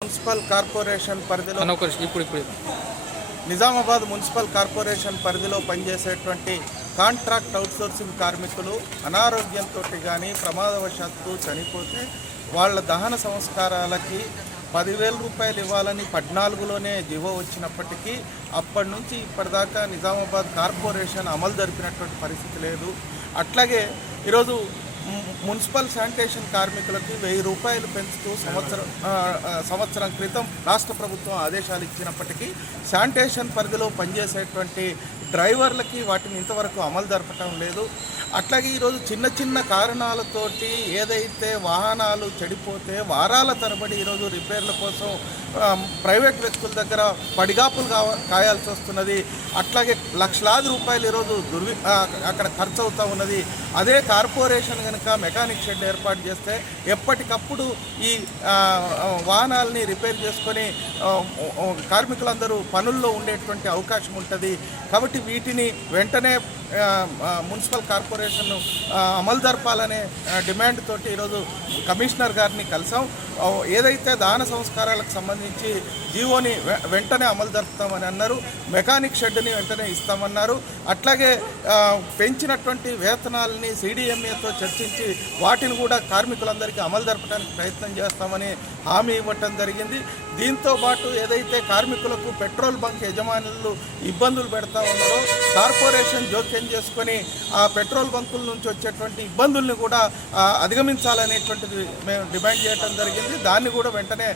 Municipal corporation పరిధిలో ఇప్పుడు ఇప్పుడు. నిజామాబాద్ మున్సిపల్ కార్పొరేషన్ పరిధిలో పనిచేసేటువంటి కాంట్రాక్ట్ అవుట్సోర్సింగ్ కార్మికులు అనారోగ్యంతో కానీ ప్రమాదవశాత్తు చనిపోతే వాళ్ళ దహన సంస్కారాలకి పదివేల రూపాయలు ఇవ్వాలని పద్నాలుగులోనే జివో వచ్చినప్పటికీ అప్పటి నుంచి ఇప్పటిదాకా నిజామాబాద్ కార్పొరేషన్ అమలు జరిపినటువంటి పరిస్థితి లేదు. అట్లాగే ఈరోజు మున్సిపల్ శానిటేషన్ కార్మికులకి వెయ్యి రూపాయలు పెంచుతూ సంవత్సరం సంవత్సరం క్రితం రాష్ట్ర ప్రభుత్వం ఆదేశాలు ఇచ్చినప్పటికీ శానిటేషన్ పరిధిలో పనిచేసేటువంటి డ్రైవర్లకి వాటిని ఇంతవరకు అమలు జరపటం లేదు. అట్లాగే ఈరోజు చిన్న చిన్న కారణాలతోటి ఏదైతే వాహనాలు చెడిపోతే వారాల తరబడి ఈరోజు రిపేర్ల కోసం ప్రైవేట్ వ్యక్తుల దగ్గర పడిగాపులు కావ కాయాల్సి వస్తున్నది. అట్లాగే లక్షలాది రూపాయలు ఈరోజు దుర్వి అక్కడ ఖర్చు అవుతూ ఉన్నది. అదే కార్పొరేషన్ కనుక మెకానిక్ షెడ్ ఏర్పాటు చేస్తే ఎప్పటికప్పుడు ఈ వాహనాలని రిపేర్ చేసుకొని కార్మికులందరూ పనుల్లో ఉండేటువంటి అవకాశం ఉంటుంది. కాబట్టి వీటిని వెంటనే మున్సిపల్ కార్పొరేషన్ అమలు జరపాలనే డిమాండ్ తోటి ఈరోజు కమిషనర్ గారిని కలిసాం. ఏదైతే దాన సంస్కారాలకు సంబంధించి జీవోని వె- వెంటనే అమలు జరుపుతామని అన్నారు. మెకానిక్ షెడ్ని వెంటనే ఇస్తామన్నారు. అట్లాగే పెంచినటువంటి వేతనాలని సిడిఎంఏతో చర్చించి వాటిని కూడా కార్మికులందరికీ అమలు జరపడానికి ప్రయత్నం చేస్తామని హామీ ఇవ్వటం జరిగింది. దీంతో పాటు ఏదైతే కార్మికులకు పెట్రోల్ బంక్ యజమానులు ఇబ్బందులు పెడతా ఉన్నారో కార్పొరేషన్ జోక్యం చేసుకొని ఆ పెట్రోల్ బంకుల నుంచి వచ్చేటువంటి ఇబ్బందుల్ని కూడా అధిగమించాలనేటువంటిది మేము డిమాండ్ చేయడం జరిగింది. దాన్ని కూడా వెంటనే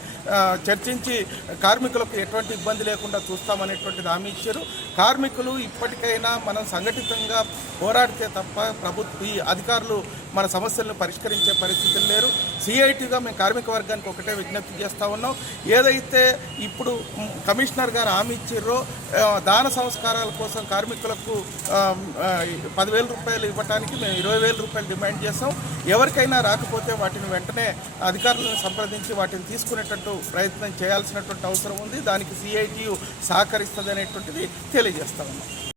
చర్చించి కార్మికులకు ఎటువంటి ఇబ్బంది లేకుండా చూస్తామనేటువంటిది హామీ ఇచ్చారు. కార్మికులు ఇప్పటికైనా మనం సంఘటితంగా పోరాడితే తప్ప ప్రభుత్వ ఈ అధికారులు మన సమస్యలను పరిష్కరించే పరిస్థితులు లేరు. సిఐటిగా మేము కార్మిక వర్గానికి ఒకటే విజ్ఞప్తి చేస్తూ ఉన్నాం. ఏదైతే ఇప్పుడు కమిషనర్ గారు హామీ ఇచ్చిర్రో దాన సంస్కారాల కోసం కార్మికులకు పదివేల రూపాయలు ఇవ్వటానికి మేము ఇరవై వేల రూపాయలు డిమాండ్ చేస్తాం. ఎవరికైనా రాకపోతే వాటిని వెంటనే అధికారులను సంప్రదించి వాటిని తీసుకునేటట్టు ప్రయత్నం చేయాల్సినటువంటి అవసరం ఉంది. దానికి సిఐటియు సహకరిస్తుంది అనేటువంటిది తెలియజేస్తా ఉన్నాం.